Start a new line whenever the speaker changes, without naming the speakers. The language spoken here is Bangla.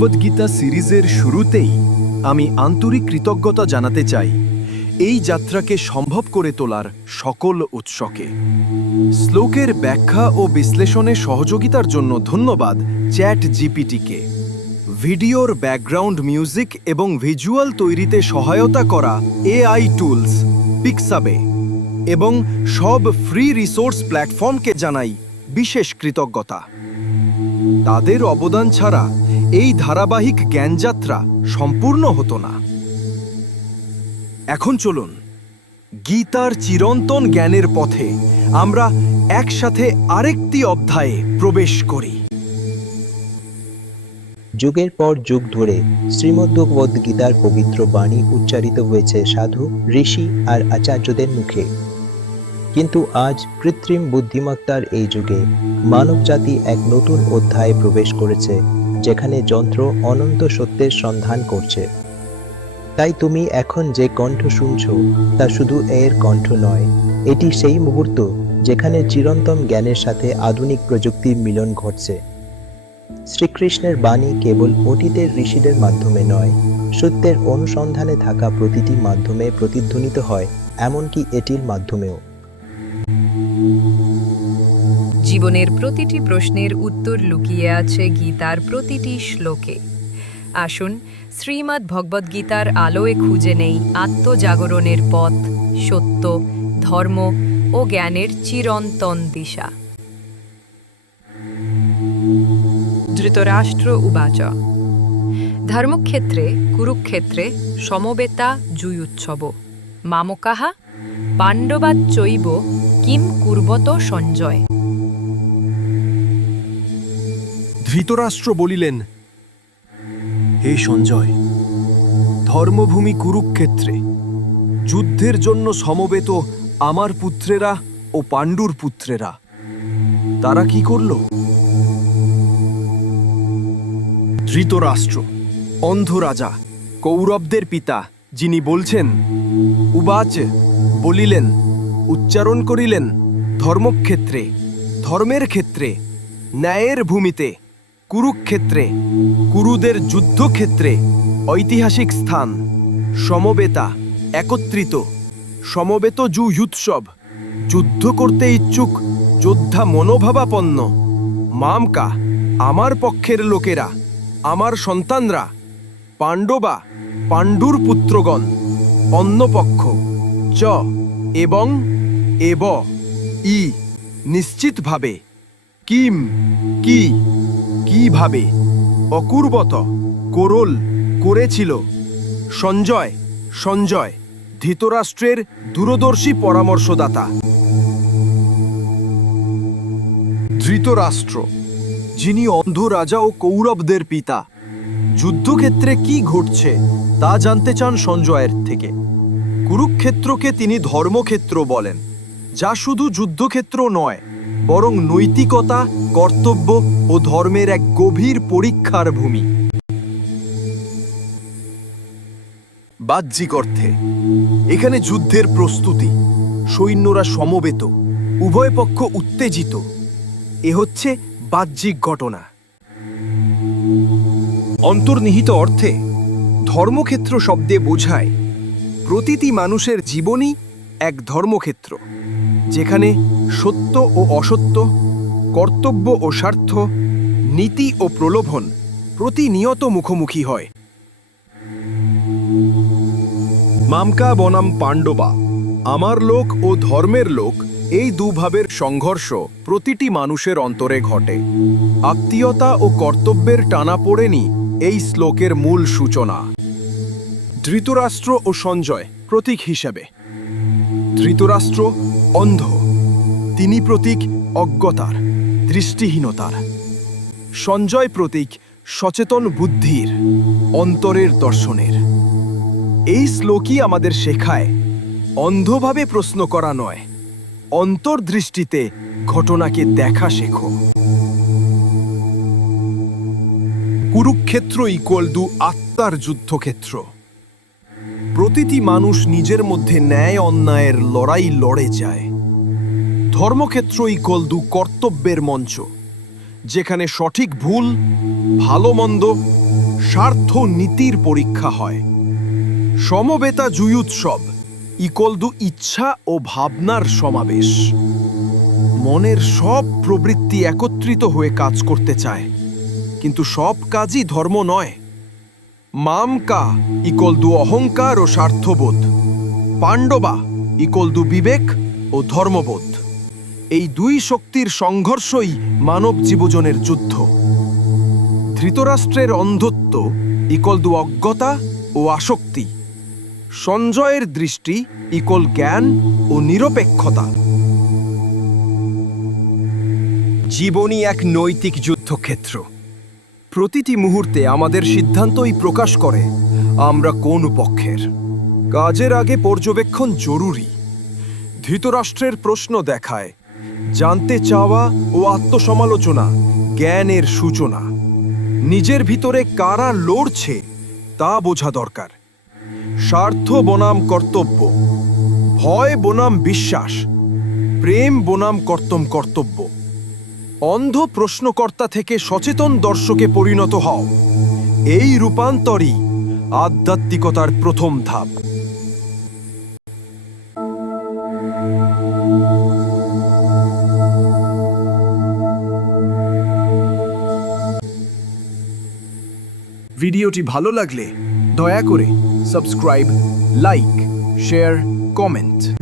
ভগবদ্গীতা সিরিজের শুরুতেই আমি আন্তরিক কৃতজ্ঞতা জানাতে চাই, এই যাত্রাকে সম্ভব করে তোলার সকল উৎসকে। শ্লোকের ব্যাখ্যা ও বিশ্লেষণে সহযোগিতার জন্য ধন্যবাদ চ্যাট জিপিটিকে ভিডিওর ব্যাকগ্রাউন্ড মিউজিক এবং ভিজুয়াল তৈরিতে সহায়তা করা এআই টুলস, পিক্সাবে, এবং সব ফ্রি রিসোর্স প্ল্যাটফর্মকে জানাই বিশেষ কৃতজ্ঞতা। তাদের অবদান ছাড়া এই ধারাবাহিক জ্ঞানযাত্রা সম্পূর্ণ হতো না। এখন চলুন, গীতার চিরন্তন জ্ঞানের পথে আমরা একসাথে আরেকটি অধ্যায়ে প্রবেশ করি।
যুগের পর যুগ ধরে শ্রীমদ্ভগবদ্ গীতার পবিত্র বাণী উচ্চারিত হয়েছে সাধু, ঋষি আর আচার্যদের মুখে। কিন্তু আজ কৃত্রিম বুদ্ধিমত্তার এই যুগে মানবজাতি এক নতুন অধ্যায়ে প্রবেশ করেছে। যেখানে যন্ত্র অনন্ত সত্যের সন্ধান করছে। তাই তুমি এখন যে কণ্ঠ শুনছ, তা শুধু এর কণ্ঠ নয়, এটি সেই মুহূর্ত যেখানে চিরন্তন জ্ঞানের সাথে আধুনিক প্রযুক্তির মিলন ঘটছে। শ্রীকৃষ্ণের বাণী কেবল অতীতের ঋষিদের মাধ্যমে নয়, সত্যের অনুসন্ধানে থাকা প্রতিটি মাধ্যমে প্রতিধ্বনিত হয়, এমনকি এটির মাধ্যমেও।
জীবনের প্রতিটি প্রশ্নের উত্তর লুকিয়ে আছে গীতার প্রতিটি শ্লোকে। আসুন, শ্রীমদ্ ভগবদ্গীতার আলোয় খুঁজে নেই আত্মজাগরণের পথ, সত্য, ধর্ম ও জ্ঞানের চিরন্তন দিশা। ধৃতরাষ্ট্র উবাচ। ধর্মক্ষেত্রে, কুরুক্ষেত্রে সমবেতা জুয়ুৎসব। মামকাহা, পাণ্ডবাচ্চৈব কিম কুর্বত সঞ্জয়।
ধৃতরাষ্ট্র বলিলেন, হে সঞ্জয়, ধর্মভূমি কুরুক্ষেত্রে, যুদ্ধের জন্য সমবেত আমার পুত্রেরা ও পাণ্ডুর পুত্রেরা, তারা কি করল? ধৃতরাষ্ট্র, অন্ধ রাজা, কৌরবদের পিতা, যিনি বলছেন, উবাচ বলিলেন, উচ্চারণ করিলেন, ধর্মক্ষেত্রে, ধর্মের ক্ষেত্রে, ন্যায়ের ভূমিতে কুরুক্ষেত্রে, কুরুদের যুদ্ধক্ষেত্রে ঐতিহাসিক স্থান, সমবেতা, একত্রিত, সমবেত জু উৎসব যুদ্ধ করতে ইচ্ছুক যোদ্ধা মনোভাবাপন্ন, মামকা, আমার পক্ষের লোকেরা, আমার সন্তানরা, পাণ্ডবা, পাণ্ডুর পুত্রগণ অন্যপক্ষ চ এবং এব, ই, নিশ্চিতভাবে, কিম, কি কীভাবে অকুর্বত কোরল করেছিল? সঞ্জয় সঞ্জয়, ধৃতরাষ্ট্রের দূরদর্শী পরামর্শদাতা। ধৃতরাষ্ট্র, যিনি অন্ধ রাজা ও কৌরবদের পিতা, যুদ্ধক্ষেত্রে কি ঘটছে তা জানতে চান সঞ্জয়ের থেকে। কুরুক্ষেত্রকে তিনি ধর্মক্ষেত্র বলেন, যা শুধু যুদ্ধক্ষেত্র নয় বরং নৈতিকতা, কর্তব্য ও ধর্মের এক গভীর পরীক্ষার ভূমি। বাহ্যিক অর্থে, এখানে যুদ্ধের প্রস্তুতি, সৈন্যরা সমবেত, উভয় পক্ষ উত্তেজিত, এ হচ্ছে বাহ্যিক ঘটনা। অন্তর্নিহিত অর্থে, ধর্মক্ষেত্র শব্দে বোঝায়, প্রতিটি মানুষের জীবনই এক ধর্মক্ষেত্র, যেখানে সত্য ও অসত্য, কর্তব্য ও স্বার্থ, নীতি ও প্রলোভন প্রতিনিয়ত মুখোমুখি হয়। মামকা বনাম পাণ্ডবা, আমার লোক ও ধর্মের লোক এই দুভাবের সংঘর্ষ প্রতিটি মানুষের অন্তরে ঘটে। আত্মীয়তা ও কর্তব্যের টানা পড়েনি এই শ্লোকের মূল সূচনা। ধৃতরাষ্ট্র ও সঞ্জয় প্রতীক হিসেবে। ধৃতরাষ্ট্র অন্ধ। তিনি প্রতীক অজ্ঞতার, দৃষ্টিহীনতার। সঞ্জয় প্রতীক সচেতন বুদ্ধির, অন্তরের দর্শনের। এই শ্লোকই আমাদের শেখায়, অন্ধভাবে প্রশ্ন করা নয়, অন্তর্দৃষ্টিতে ঘটনাকে দেখা শেখো। কুরুক্ষেত্র ইকুয়াল দু আত্মার যুদ্ধক্ষেত্র। প্রতিটি মানুষ নিজের মধ্যে ন্যায় অন্যায়ের লড়াই লড়ে যায়। ধর্মক্ষেত্র ইকুয়াল টু কর্তব্যের মঞ্চ, যেখানে সঠিক ভুল ভালো মন্দ স্বার্থ নীতির পরীক্ষা হয়। সমবেতা জুয়ুৎসব ইকল দু ইচ্ছা ও ভাবনার সমাবেশ। মনের সব প্রবৃত্তি একত্রিত হয়ে কাজ করতে চায়। কিন্তু সব কাজই ধর্ম নয়। মামকা ইকল দু অহংকার ও স্বার্থবোধ, পাণ্ডবা ইকল দু বিবেক ও ধর্মবোধ। এই দুই শক্তির সংঘর্ষই মানব জীবজনের যুদ্ধ। ধৃতরাষ্ট্রের অন্ধত্ব ইকল দু অজ্ঞতা ও আসক্তি। সঞ্জয়ের দৃষ্টি ইকল জ্ঞান ও নিরপেক্ষতা। জীবনই এক নৈতিক যুদ্ধক্ষেত্র। প্রতিটি মুহূর্তে আমাদের সিদ্ধান্তই প্রকাশ করে, আমরা কোন পক্ষের? কাজের আগে পর্যবেক্ষণ জরুরি। ধৃতরাষ্ট্রের প্রশ্ন দেখায়, জানতে চাওয়া ও আত্মসমালোচনা জ্ঞানের সূচনা। নিজের ভিতরে কারা লড়ছে তা বোঝা দরকার। স্বার্থ বনাম কর্তব্য, ভয় বনাম বিশ্বাস, প্রেম বনাম কর্তম কর্তব্য। অন্ধ প্রশ্নকর্তা থেকে সচেতন দর্শকে পরিণত হও। এই রূপান্তরই আধ্যাত্মিকতার প্রথম ধাপ। ভিডিওটি ভালো লাগলে দয়া করে সাবস্ক্রাইব, লাইক, শেয়ার, কমেন্ট।